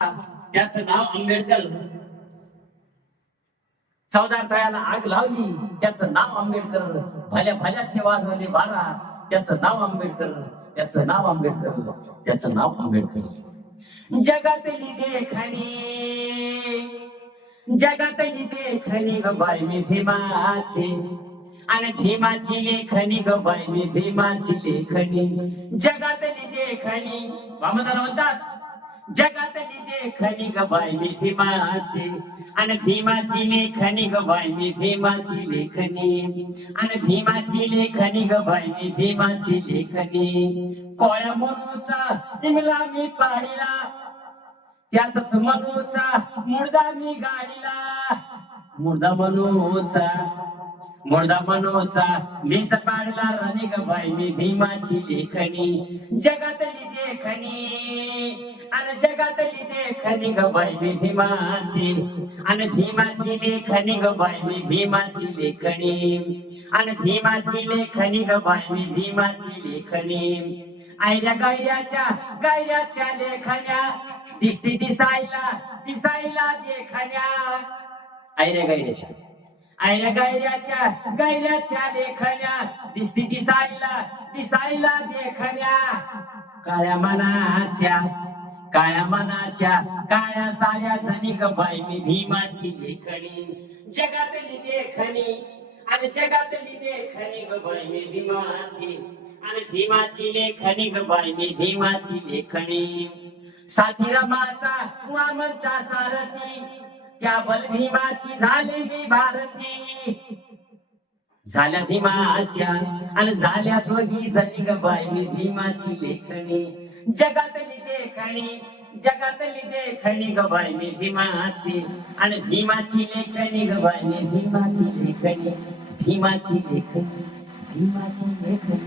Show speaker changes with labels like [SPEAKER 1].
[SPEAKER 1] त्याच नाव आंबेडकर. चौदा तळ्याला आग लावली त्याचं नाव आंबेडकर. भल्या भल्याचे वाजवले बारा त्याचं नाव आंबेडकर. त्याचं नाव आंबेडकर. त्याचं नाव आंबेडकर. जगातली देखणी जगातली देखणी ग बाय मी भीमाची. आणि भीमाची लेखणी ग बाय मी भीमाची लेखणी. जगातली देखणी वामदार म्हणतात जगातली देखणी ग बाय मी भीमाची आणि भीमाची लेखणी ग बाय मी भीमाची लेखणी आणि भीमाची लेखणी ग बाय मी भीमाची लेखणी कोळ्या मनूचा इंगला मी पाडीला. त्यातच मनूचा मुर्दा मी गाडीला. मुर्दा मनूचा मुर्दा मनोचा मीच पाडला राणी ग बाई मी भीमाची लेखणी. जगातली देखणी आणि जगातली देखणी ग बाई मी भीमाची. आणि भीमाची लेखणी ग बाई मी भीमाची लेखणी. आणि भीमाची लेखणी ग बाई मी भीमाची लेखणी. आईला गायच्या गायच्या लेखण्या दिसती दिसायला दिसायला देखण्या. आयऱ्या गायऱ्याच्या आईला गायऱ्याच्या गायऱ्याच्या लेखण्या दिसती दिसायला दिसायला देखण्या. काळ्या मनाच्या काळ्या मनाच्या काळ्या साऱ्या जणी ग बाई मी भीमाची लेखणी. जगातली देखणी आणि जगातली देखणी ग बाई मी भीमाची. आणि भीमाची लेखणी ग बाई मी भीमाची लेखणी. साथीरामाचा वामनचा सारथी त्या बलभीमाची झाली मी भारती. झाल्या भीमाच्या आणि झाल्या दोघी झाली ग बाई मी भीमाची लेखणी. जगातली देखणी जगातली देखणी ग बाई मी भीमाची. आणि भीमाची लेखणी ग बाई मी भीमाची लेखणी. भीमाची लेखणी भीमाची लेखणी.